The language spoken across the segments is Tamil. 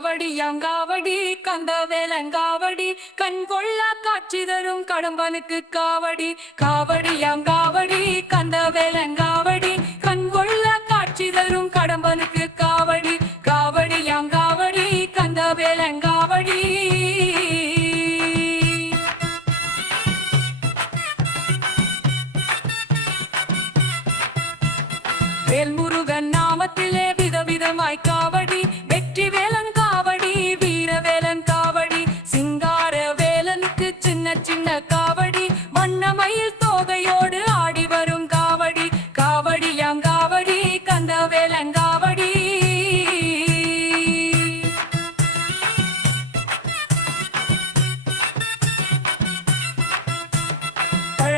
காவடியாங்காவடி கந்த வேலங்காவடி கண் கொள்ளா காட்சி தரும் கடம்பனுக்கு காவடி. காவடியாங்காவடி கந்த வேலங்காவடி கண் கொள்ளா காட்சி தரும் கடம்பனுக்கு காவடி. காவடியாங்காவடி கந்த வேலங்காவடி வேல்முருகன் நாமத்திலே விதவிதமாய் காவடி.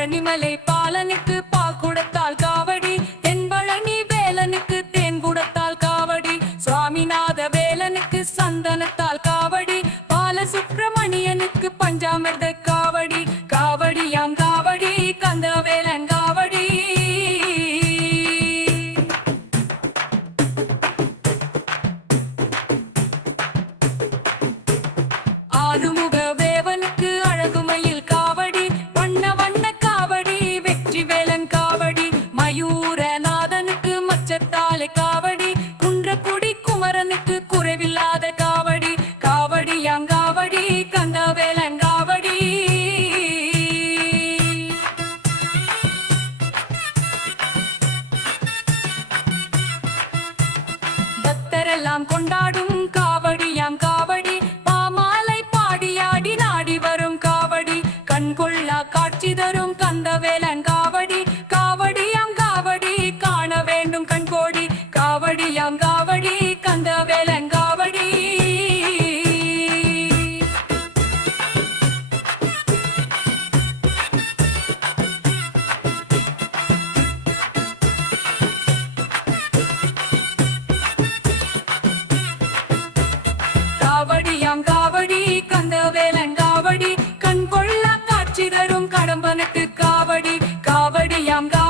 பழனிமலை பாலனுக்கு பால் கொடுத்தால் காவடி. தென்பழனி வேலனுக்கு தேன் கொடுத்தால் காவடி. சுவாமிநாத வேலனுக்கு சந்தனத்தால் காவடி. பால சுப்பிரமணியனுக்கு பஞ்சாமிர்த காவடி. காவடியாம் காவடி கந்த வேலன் காவடி. ஆறுமுக மச்சத்தாலை காவடி குன்றக்குடி குமரனுக்கு குறைவில்லாத காவடி காவடி அங்காவடி கந்தவேலங்காவடி பக்தரெல்லாம் கொண்டாடும் காவடியாம் காவடி பாமாலை பாடியாடி நாடி வரும் காவடி கண்கொள்ளா காட்சி தரும் கந்தவேலங்காவடி காவடி அங்காவடி கந்த வேலங்காவடி காவடி அங்காவடி கந்த வேலங்காவடி கண் கொள்ள காட்சி தரும் கடம்பனுக்கு காவடி. காவடி அங்காவடி